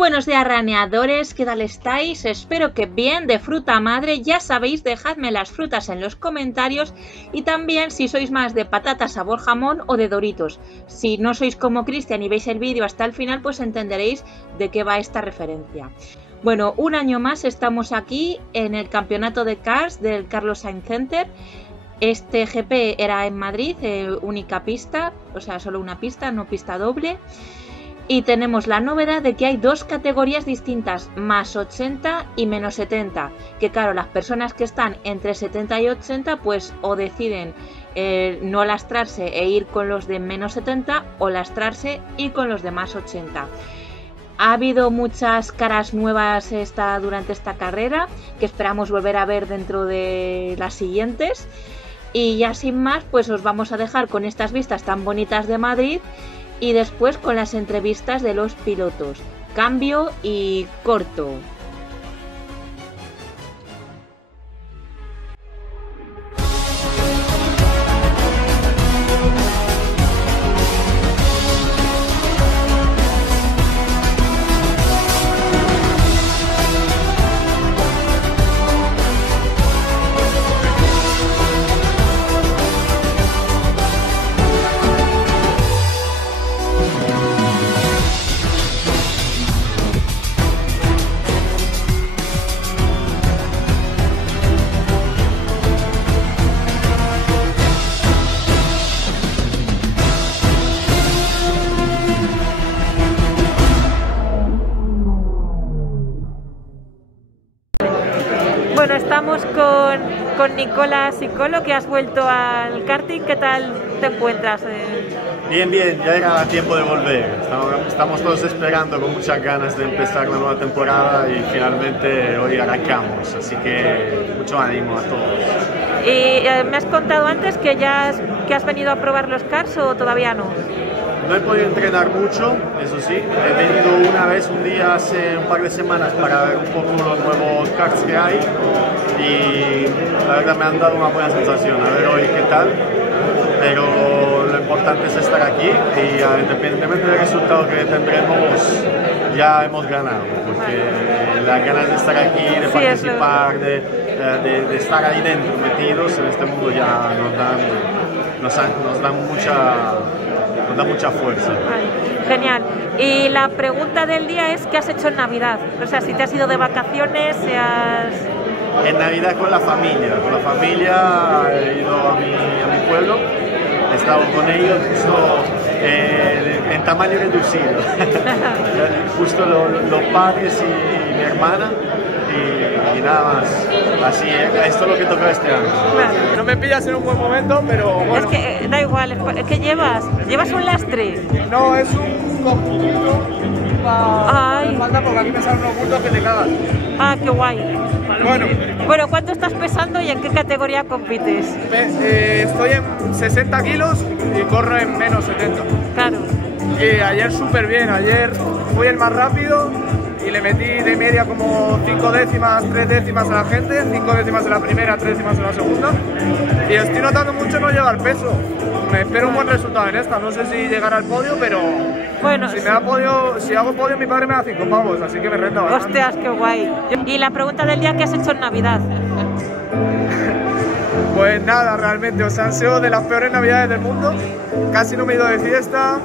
buenos días, raneadores, ¿qué tal estáis? Espero que bien, de fruta madre. Ya sabéis, dejadme las frutas en los comentarios y también si sois más de patata sabor jamón o de Doritos. Si no sois como Cristian y veis el vídeo hasta el final, pues entenderéis de qué va esta referencia. Bueno, un año más estamos aquí en el campeonato de Cars del Carlos Sainz Center. Este GP era en Madrid, única pista, o sea, solo una pista, no pista doble. Y tenemos la novedad de que hay dos categorías distintas, más 80 y menos 70. Que claro, las personas que están entre 70 y 80 pues o deciden no lastrarse e ir con los de menos 70 o lastrarse y con los de más 80. Ha habido muchas caras nuevas durante esta carrera que esperamos volver a ver dentro de las siguientes. Y ya sin más, pues os vamos a dejar con estas vistas tan bonitas de Madrid. Y después con las entrevistas de los pilotos. Cambio y corto. Bueno, estamos con Nicolás Sicolo, que has vuelto al karting. ¿Qué tal te encuentras? Bien, bien, ya era tiempo de volver. Estamos todos esperando con muchas ganas de empezar la nueva temporada y finalmente hoy arrancamos, así que mucho ánimo a todos. Y me has contado antes que has venido a probar los cars o todavía no. No he podido entrenar mucho, eso sí. He venido una vez, un día hace un par de semanas para ver un poco los nuevos karts que hay y la verdad me han dado una buena sensación. A ver hoy qué tal, pero lo importante es estar aquí y independientemente del resultado que tendremos, ya hemos ganado, porque las ganas de estar aquí, de participar, de estar ahí dentro, metidos en este mundo ya nos da mucha fuerza. Genial. Y la pregunta del día es ¿qué has hecho en Navidad? O sea, si te has ido de vacaciones, si has... En Navidad con la familia he ido a mi pueblo, he estado con ellos justo en tamaño reducido, justo los padres y mi hermana. Y nada más, así esto es lo que toca este año. Claro. No me pillas en un buen momento, pero bueno. Es que da igual, es que llevas un lastre. No, es un conjunto. Falta porque aquí me salen unos bultos que te cagas. Ah, qué guay. Bueno, ¿cuánto estás pesando y en qué categoría compites? Estoy en 60 kilos y corro en menos 70. Claro. Y ayer súper bien, ayer fui el más rápido y le metí de media como 5 décimas, 3 décimas a la gente, 5 décimas en la primera, 3 décimas en la segunda. Y estoy notando mucho no llevar peso. Me espero un buen resultado en esta, no sé si llegará al podio, pero bueno, si hago podio mi padre me da 5 pavos, así que me renta bastante. Hostias, qué guay. Y la pregunta del día, ¿qué has hecho en Navidad? Pues nada, realmente, o sea, han sido de las peores navidades del mundo, casi no me he ido de fiesta.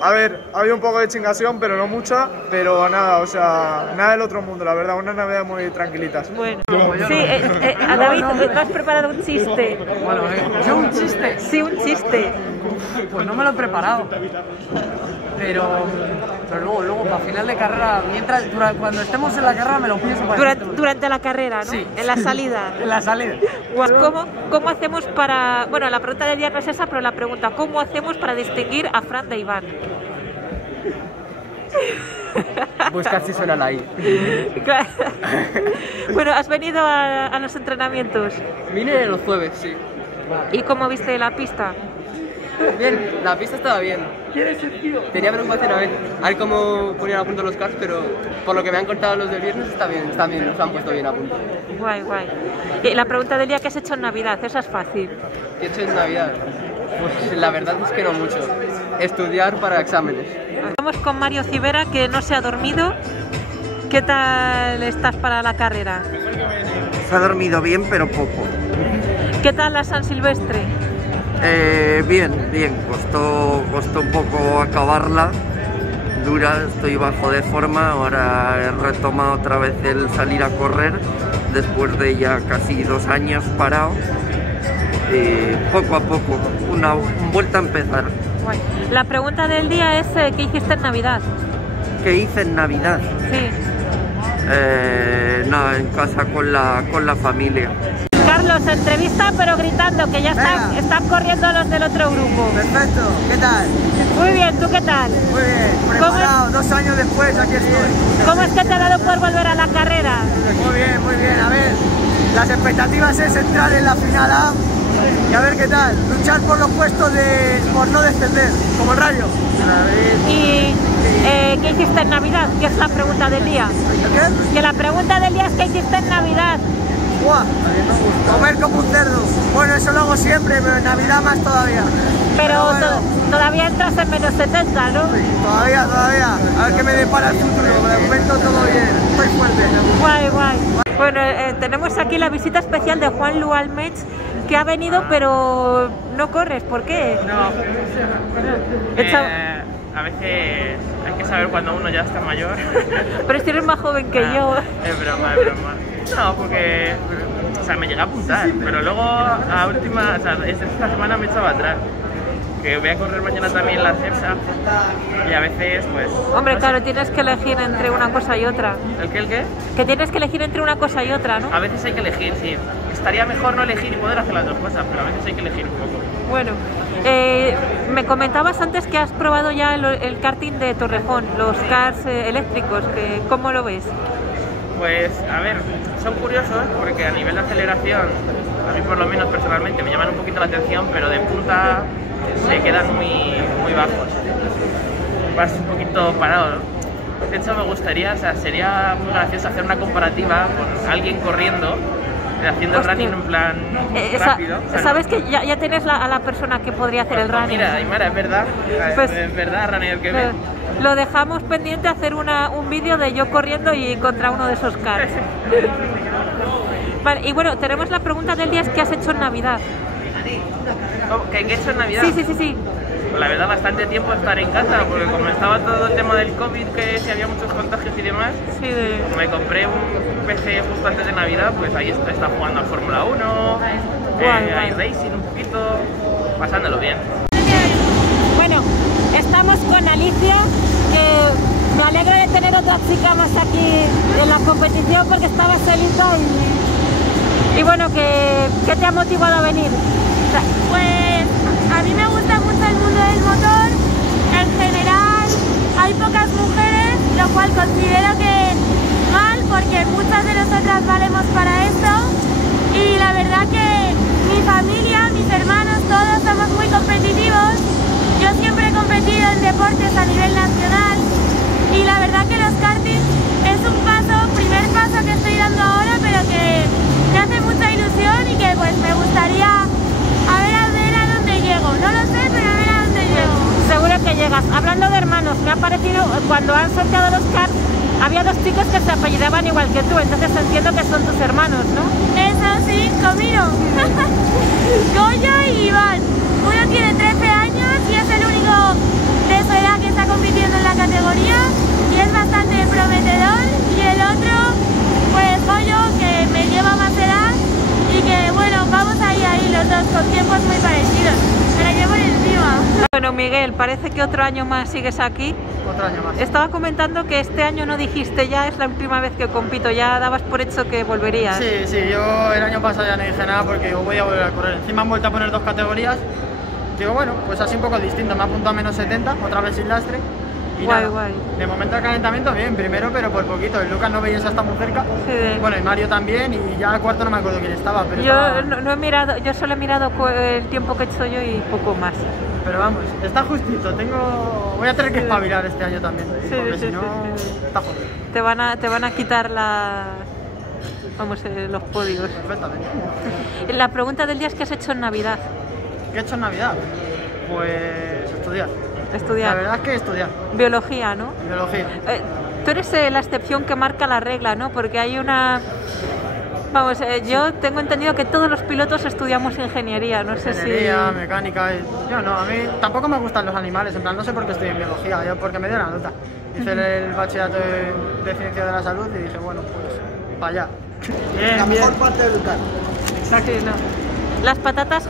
A ver, ha habido un poco de chingación, pero no mucha, pero nada, o sea, nada del otro mundo, la verdad, unas navidades muy tranquilitas. Bueno, sí, a David, ¿no has preparado un chiste? Bueno, ¿yo un chiste? Sí, un chiste. Pues no me lo he preparado, pero luego, para final de carrera, cuando estemos en la carrera me lo pienso para Durante la carrera, ¿no? Sí. En la salida. En la salida. Pues ¿cómo hacemos para...? Bueno, la pregunta del día no es esa, pero la pregunta, ¿cómo hacemos para distinguir a Fran de Iván? Pues casi suena la I. Claro. Bueno, ¿has venido a los entrenamientos? Vine los jueves, sí. ¿Y cómo viste la pista? Bien, la pista estaba bien. Tenía preocupación a ver cómo ponían a punto los cars, pero por lo que me han contado los del viernes están bien, los han puesto bien a punto. Guay, guay. Y la pregunta del día, ¿qué has hecho en Navidad? Esa es fácil. ¿Qué he hecho en Navidad? Pues la verdad es que no mucho. estudiar para exámenes. Estamos con Mario Civera, que no se ha dormido. ¿Qué tal estás para la carrera? Se ha dormido bien, pero poco. ¿Qué tal la San Silvestre? Bien, bien. Costó un poco acabarla. Dura, estoy bajo de forma. Ahora he retomado otra vez el salir a correr después de ya casi 2 años parado. Poco a poco, una vuelta a empezar. Guay. La pregunta del día es ¿qué hiciste en Navidad? ¿Qué hice en Navidad? Sí. Nada, en casa con la familia. Carlos, entrevista pero gritando, que ya están corriendo los del otro grupo. Perfecto, ¿qué tal? Muy bien, ¿tú qué tal? Muy bien, preparado, 2 años después aquí estoy. ¿Cómo es que te ha dado por volver a la carrera? Muy bien, a ver, las expectativas es entrar en la final A y a ver qué tal, luchar por los puestos por no descender, como el Rayo. ¿Y qué hiciste en Navidad? Que es la pregunta del día. ¿Qué? Que la pregunta del día es ¿qué hiciste en Navidad? ¡Buah! Comer como un cerdo. Bueno, eso lo hago siempre, pero en Navidad más todavía. Pero bueno, todavía entras en menos 70, ¿no? Todavía. A ver qué me depara el futuro. De momento todo bien, estoy fuerte. Guay. Bueno, tenemos aquí la visita especial de Juan Lualmech, que ha venido, pero no corres. ¿Por qué? No, a veces hay que saber cuando uno ya está mayor. Pero si eres más joven que yo. Es broma. No, porque me llega a apuntar, pero luego a última, esta semana me echaba atrás. Que voy a correr mañana también la CEPSA y a veces pues... Hombre, no claro, sé. tienes que elegir entre una cosa y otra. ¿El qué? Que tienes que elegir entre una cosa y otra, ¿no? A veces hay que elegir, sí. Estaría mejor no elegir y poder hacer las 2 cosas, pero a veces hay que elegir un poco. Bueno, me comentabas antes que has probado ya el karting de Torrejón, los karts eléctricos, ¿cómo lo ves? Pues, a ver, son curiosos porque a nivel de aceleración, a mí por lo menos personalmente me llaman un poquito la atención, pero de punta se quedan muy bajos. Vas un poquito parado. De hecho me gustaría, sería muy gracioso hacer una comparativa con alguien corriendo, haciendo Hostia. running en plan rápido. ¿Sabes que ya tienes a la persona que podría hacer el running? Mira, Aymara, es verdad, Pues, es verdad, runner que ve. Lo dejamos pendiente hacer un vídeo de yo corriendo y contra uno de esos karts. Vale, y bueno, tenemos la pregunta del día, es ¿qué has hecho en Navidad? ¿Qué he hecho en Navidad? Sí. Pues la verdad, bastante tiempo estar en casa, porque como estaba todo el tema del COVID, que si había muchos contagios y demás, me compré un PC justo antes de Navidad, pues ahí está jugando a Fórmula 1, hay racing un poquito, pasándolo bien. Bueno, estamos con Alicia, que me alegra de tener otra chica más aquí en la competición porque estaba solita y bueno, ¿qué te ha motivado a venir? Pues a mí me gusta mucho el mundo del motor, en general hay pocas mujeres, lo cual considero que mal porque muchas de nosotras valemos para esto y la verdad que mi familia, mis hermanos, todos somos muy competitivos. Yo siempre he competido en deportes a nivel nacional y la verdad que los karting es un primer paso que estoy dando ahora, pero que me hace mucha ilusión y que pues me gustaría a ver a dónde llego. No lo sé, pero a ver a dónde llego. Seguro que llegas. Hablando de hermanos, me ha parecido, cuando han sorteado los karts, había 2 chicos que se apellidaban igual que tú, entonces entiendo que son tus hermanos, ¿no? Eso sí, Comino. Goya y Iván. Uno tiene 13 años y es el único de su edad que está compitiendo en la categoría y es bastante prometedor. Y el otro, pues Goyo, que me lleva más edad y que bueno, vamos ahí los dos con tiempos muy parecidos. Pero que por encima. Bueno, Miguel, parece que otro año más sigues aquí. Otro año más. Estaba comentando que este año no dijiste ya, es la última vez que compito, ya dabas por hecho que volverías. Sí, yo el año pasado ya no dije nada porque voy a volver a correr. Encima han vuelto a poner 2 categorías. Digo, bueno, pues así un poco distinto. Me ha apuntado a menos 70, otra vez sin lastre. Y Guay. de momento el calentamiento bien, primero, pero por poquito. El Lucas no veías hasta muy cerca. Sí. Bueno, y Mario también, y ya al cuarto no me acuerdo quién estaba. Pero Yo no he mirado, yo solo he mirado el tiempo que he hecho yo y poco más. Pero vamos, está justito. Voy a tener que espabilar este año también. Porque si no, está jodido. Te van a quitar los podios. Perfectamente. La pregunta del día es ¿qué has hecho en Navidad? ¿Qué he hecho en Navidad? Pues estudiar. Estudiar. La verdad es que estudiar. Biología, ¿no? Biología. Tú eres la excepción que marca la regla, ¿no? Porque hay una... Vamos, yo tengo entendido que todos los pilotos estudiamos ingeniería, no sé Ingeniería, si... mecánica... Yo no, a mí tampoco me gustan los animales, en plan, no sé por qué estoy en biología, yo porque me dio la nota. Hice el bachillerato de Ciencia de la Salud y dije, bueno, pues, para allá. Bien, la bien. mejor parte de educar. Exacto. Sí, no. Las patatas...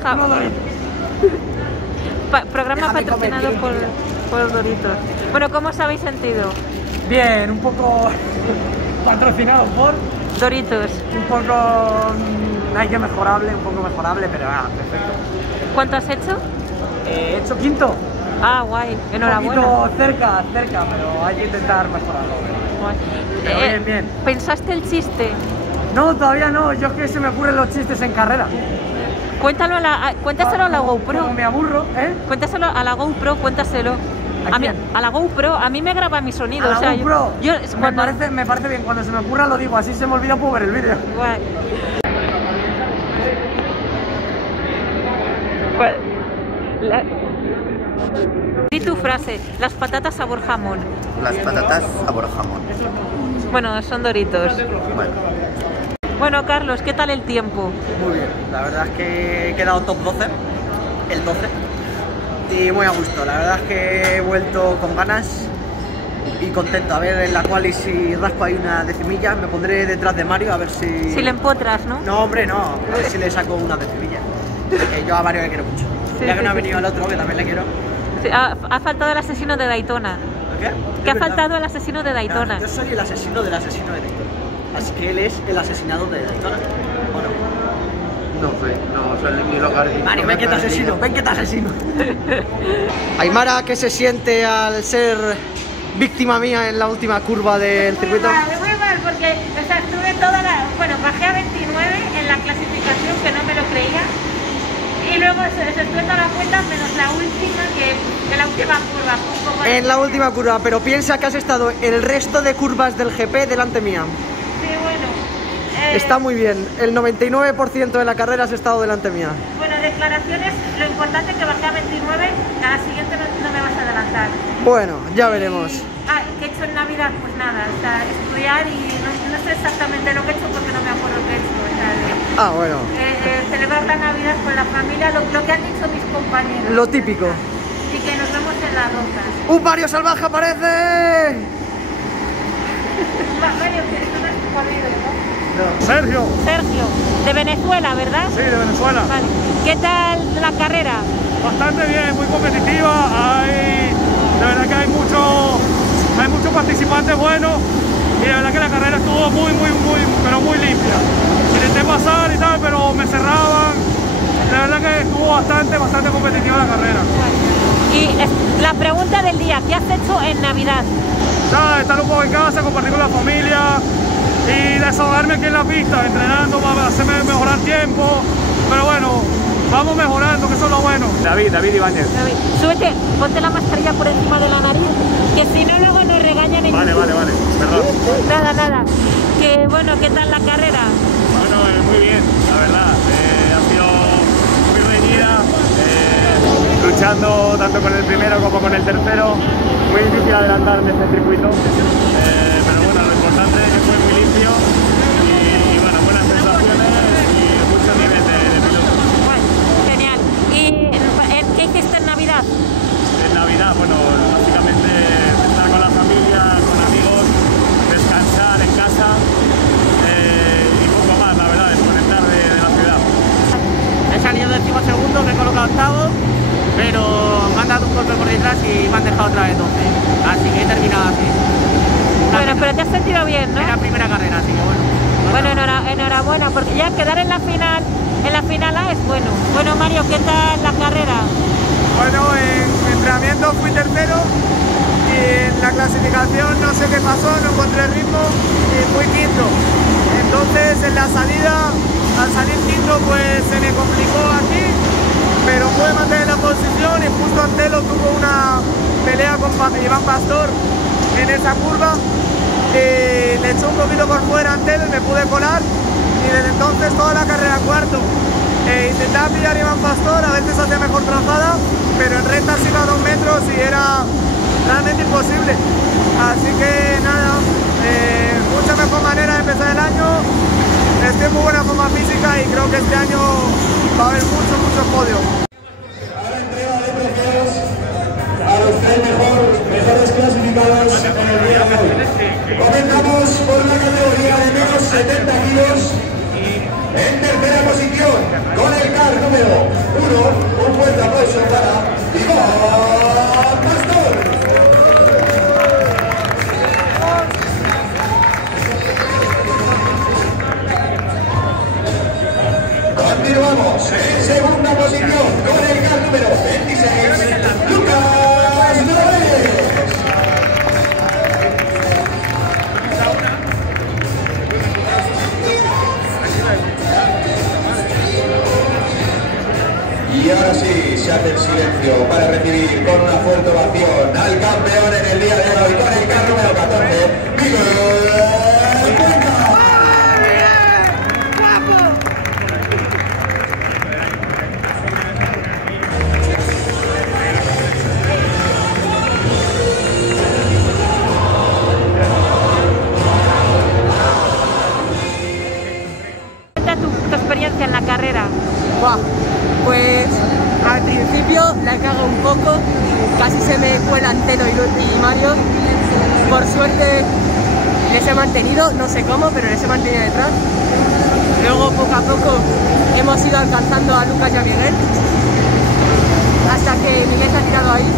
Programa Déjame patrocinado comer, por Doritos. Bueno, ¿cómo os habéis sentido? Bien, un poco patrocinado por... Doritos. Un poco... hay que mejorable, un poco mejorable, pero perfecto. ¿Cuánto has hecho? He hecho quinto. Ah, guay, enhorabuena. Un poquito cerca, pero hay que intentar mejorarlo. Guay. Pero bien, bien. ¿Pensaste el chiste? No, todavía no, yo es que se me ocurren los chistes en carrera. Cuéntaselo a la GoPro. Como me aburro, ¿eh? Cuéntaselo a la GoPro, cuéntaselo. A la GoPro, a mí me graba mi sonido. A la GoPro. Cuando... me parece bien, cuando se me ocurra lo digo, así se me olvida puedo ver el vídeo. Guay. Di tu frase, las patatas sabor jamón. Las patatas sabor jamón. Bueno, son Doritos. Bueno, Carlos, ¿qué tal el tiempo? Muy bien, la verdad es que he quedado top 12, el 12, y muy a gusto. La verdad es que he vuelto con ganas y contento. A ver en la cual y si rasco ahí una decimilla, me pondré detrás de Mario a ver si... Si le empotras, ¿no? No, hombre, no, a ver si le saco una decimilla. Yo a Mario le quiero mucho. Sí, ya que no ha venido el otro, que también le quiero. Sí, ha faltado el asesino de Daytona. ¿Qué? Que ha faltado el asesino de Daytona. No, yo soy el asesino del asesino de Daytona. Así que él es el asesinado de Daytona, ¿o no? No sé, no soy ni lo que... Mario, ven que te asesino, ven que te asesino. Aymara, ¿qué se siente al ser víctima mía en la última curva del circuito? Muy mal, porque estuve toda la... Bueno, bajé a 29 en la clasificación, que no me lo creía. Y luego se estuve toda la vuelta, menos la última, que la última curva fue un poco... En la última curva, pero piensa que has estado el resto de curvas del GP delante mía. Sí, bueno. Está muy bien, el 99% de la carrera has estado delante mía. Bueno, declaraciones, lo importante es que bajé a 29, a la siguiente no me vas a adelantar. Bueno, ya veremos. ¿Qué he hecho en Navidad? Pues nada, o sea, estudiar y no sé exactamente lo que he hecho porque no me acuerdo qué he hecho. O sea, Bueno. Celebrar la Navidad con la familia, lo que han dicho mis compañeros. Lo típico. Y que nos vemos en las rocas. ¡Un Mario salvaje aparece! Mario, que esto no es tu corrido, ¿no? Sergio. Sergio, de Venezuela, ¿verdad? Sí, de Venezuela. Vale. ¿Qué tal la carrera? Bastante bien, muy competitiva. De verdad que hay muchos participantes buenos y de verdad que la carrera estuvo muy limpia. Intenté pasar y tal, pero me cerraban. De verdad que estuvo bastante competitiva la carrera. Y la pregunta del día, ¿qué has hecho en Navidad? Nada, estar un poco en casa, compartir con la familia y desahogarme aquí en la pista, entrenando para hacerme mejorar tiempo. Pero bueno, vamos mejorando, que eso es lo bueno. David Ibáñez. Súbete, ponte la mascarilla por encima de la nariz, que si no luego nos regañan en Vale, perdón. Nada. Que bueno, ¿qué tal la carrera? Bueno, muy bien, la verdad. Ha sido muy reñida, luchando tanto con el primero como con el tercero. Muy difícil adelantarme este circuito, pero bueno, lo importante es que fue muy limpio y bueno, buenas sensaciones y mucho nivel de piloto. Bueno, genial. ¿Y qué hiciste en Navidad? En Navidad, bueno, básicamente estar con la familia, con amigos, descansar en casa y poco más, la verdad, desconectar de la ciudad. He salido 12º, me he colocado octavo, pero me han dado un golpe por detrás y me han dejado otra vez 12. Así que he terminado así. Bueno, pero te has sentido bien, ¿no? Es la primera carrera, así que bueno. Bueno, enhorabuena, porque ya quedar en la final A es bueno. Bueno, Mario, ¿qué tal la carrera? Bueno, en entrenamiento fui tercero y en la clasificación no sé qué pasó, no encontré ritmo y fui quinto. Entonces en la salida, al salir quinto, pues se me complicó aquí, pero pude mantener la posición y justo Antelo tuvo una pelea con Iván Pastor en esa curva y le echó un poquito por fuera Antelo y me pude colar y desde entonces toda la carrera cuarto. Intentaba pillar Iván Pastor, a veces hacía mejor trazada, pero en rectas iba a 2 metros y era realmente imposible. Así que nada, mucha mejor manera de empezar el año. Estoy en muy buena forma física y creo que este año va a haber muchos podios. Ahora entrega de trofeos a los 3 mejores clasificados en el día de hoy. Comenzamos por la categoría de menos 70 kilos. En tercera posición, con el car número 1, un fuerte aplauso para Iván Pastor. Continuamos en segunda posición, con el car número 26, Lucas Morales. Y ahora sí, se hace el silencio para recibir con una fuerte ovación al campeón en el día de hoy con el carro número 14, Miguel Cuenca. Cuenta tu experiencia en la carrera. Buah, pues al principio la cago un poco, casi se me cuela Antelo y Mario. Por suerte les he mantenido, no sé cómo, pero les he mantenido detrás. Luego poco a poco hemos ido alcanzando a Lucas y a Miguel, hasta que Miguel se ha tirado ahí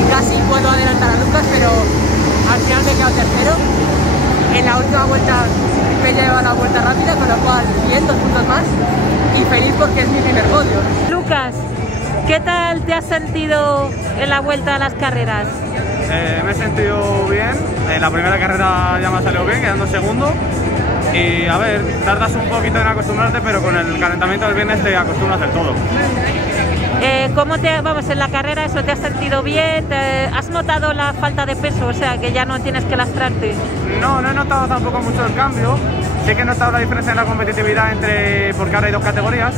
y casi puedo adelantar a Lucas, pero al final me he quedado tercero. En la última vuelta me he llevado la vuelta rápida, con lo cual bien, 2 puntos más. Y feliz porque es mi primer podio. Lucas, ¿qué tal te has sentido en la vuelta a las carreras? Me he sentido bien, la primera carrera ya me ha salido bien, quedando segundo. Y a ver, tardas un poquito en acostumbrarte, pero con el calentamiento del viernes te acostumbras del todo. ¿Cómo vamos, en la carrera eso te has sentido bien? ¿Has notado la falta de peso? O sea, que ya no tienes que lastrarte. No he notado tampoco mucho el cambio. Sí que he notado la diferencia en la competitividad porque ahora hay 2 categorías.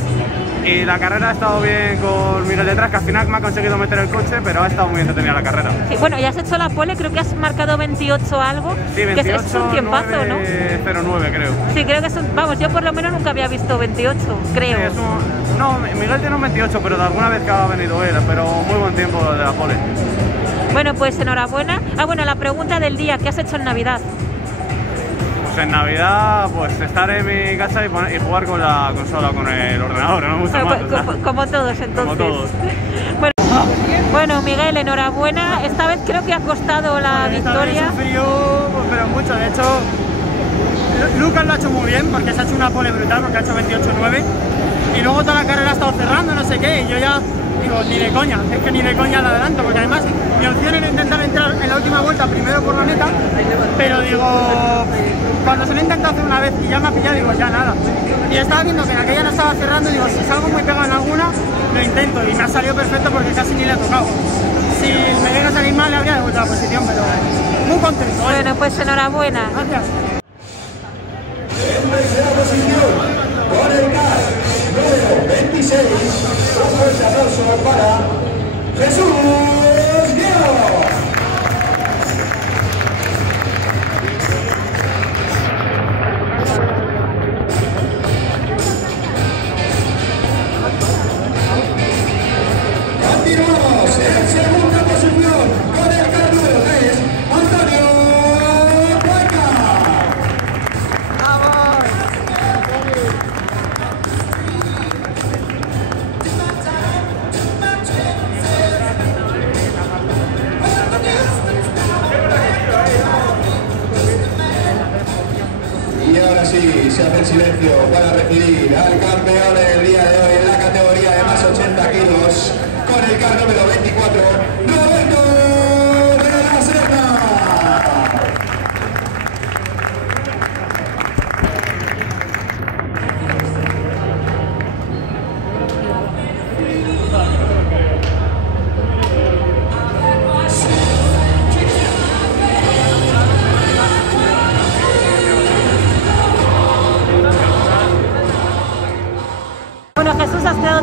Y la carrera ha estado bien con Miguel detrás, que al final me ha conseguido meter el coche, pero ha estado muy entretenida la carrera. Sí, bueno, ya has hecho la pole, creo que has marcado 28 algo. Sí, 28, que es un tiempazo, 9, ¿no? 09 creo. Sí, creo que es un... Vamos, yo por lo menos nunca había visto 28, creo. Sí, no, Miguel tiene un 28, pero de alguna vez que ha venido él, pero muy buen tiempo de la pole. Bueno, pues enhorabuena. Bueno, la pregunta del día, ¿qué has hecho en Navidad? En Navidad, pues estar en mi casa y jugar con la consola, con el ordenador, no mucho más. Como todos, entonces. Como todos. Bueno, Miguel, enhorabuena. Esta vez creo que ha costado la victoria. He sufrido, pero mucho. De hecho, Lucas lo ha hecho muy bien porque se ha hecho una pole brutal, porque ha hecho 28-9. Y luego toda la carrera ha estado cerrando, no sé qué. Y yo ya digo, ni de coña, es que ni de coña la adelanto, porque además mi opción era intentar entrar en la última vuelta primero por la meta, pero digo, cuando se lo he intentado hacer una vez y ya me ha pillado, digo, ya nada. Y estaba viendo que en aquella no estaba cerrando, digo, si salgo muy pegado en alguna, lo intento, y me ha salido perfecto porque casi ni le he tocado. Si me llega a salir mal, le habría devuelto la posición, pero muy contento. Bueno, pues enhorabuena. Gracias. En tercera posición, con el car número 26, un fuerte aplauso para Jesús Guión. Continuamos en segunda posición con el car número 3, Antonio Cuenca. Y ahora sí, se hace el silencio para recibir al campeón en el día de hoy en la categoría de más 80 kilos con el car número 24, Roberto de la Serna. Bueno, Jesús,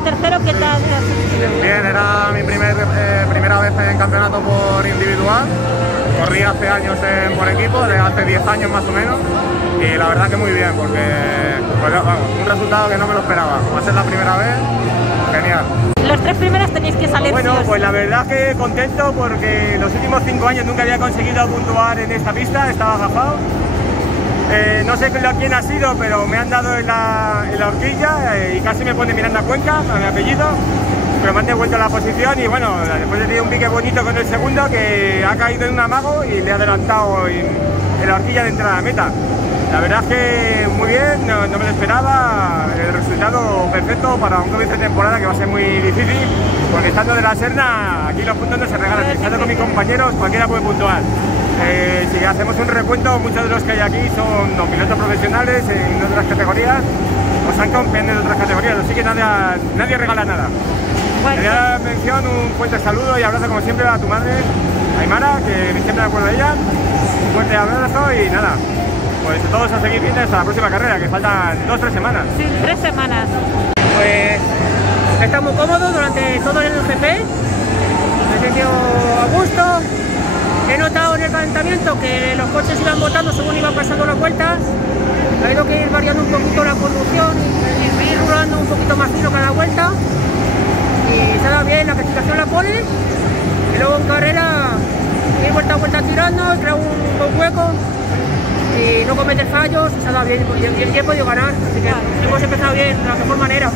tercero, ¿qué tal te has sentido? Bien, era mi primera vez en campeonato por individual. Corrí hace años por equipo, de hace 10 años más o menos, y la verdad que muy bien, porque pues, vamos, un resultado que no me lo esperaba. Va a ser la primera vez, genial. Los 3 primeros tenéis que salir. Bueno, sí o sí. pues la verdad que contento porque los últimos 5 años nunca había conseguido puntuar en esta pista, estaba agafado. No sé quién ha sido, pero me han dado en la horquilla y casi me pone Miranda Cuenca a mi apellido, pero me han devuelto la posición y bueno, después he tenido un pique bonito con el segundo que ha caído en un amago y le he adelantado en la horquilla de entrada a la meta. La verdad es que muy bien, no me lo esperaba, el resultado perfecto para un comienzo de temporada que va a ser muy difícil, porque estando de la Serna, aquí los puntos no se regalan, estando con mis compañeros cualquiera puede puntuar. Si hacemos un recuento, muchos de los que hay aquí son pilotos profesionales en otras categorías o son campeones de otras categorías, así que nadie regala nada. Quería dar mención, un fuerte saludo y abrazo como siempre a tu madre, Aymara, que siempre me acuerdo de ella. Un fuerte abrazo y nada, pues todos a seguir bien hasta la próxima carrera, que faltan 2 o 3 semanas. Sí, 3 semanas. Pues está muy cómodo durante todo el GP, me he sentido a gusto. He notado en el calentamiento que los coches iban botando según iban pasando las vueltas. Ha habido que ir variando un poquito la conducción, ir rulando un poquito más fino cada vuelta. Y se ha dado bien, la clasificación la pone. Y luego en carrera, ir vuelta a vuelta tirando, crear un buen hueco y no cometer fallos. Se ha dado bien y he podido ganar. Así que hemos empezado bien, de la mejor manera.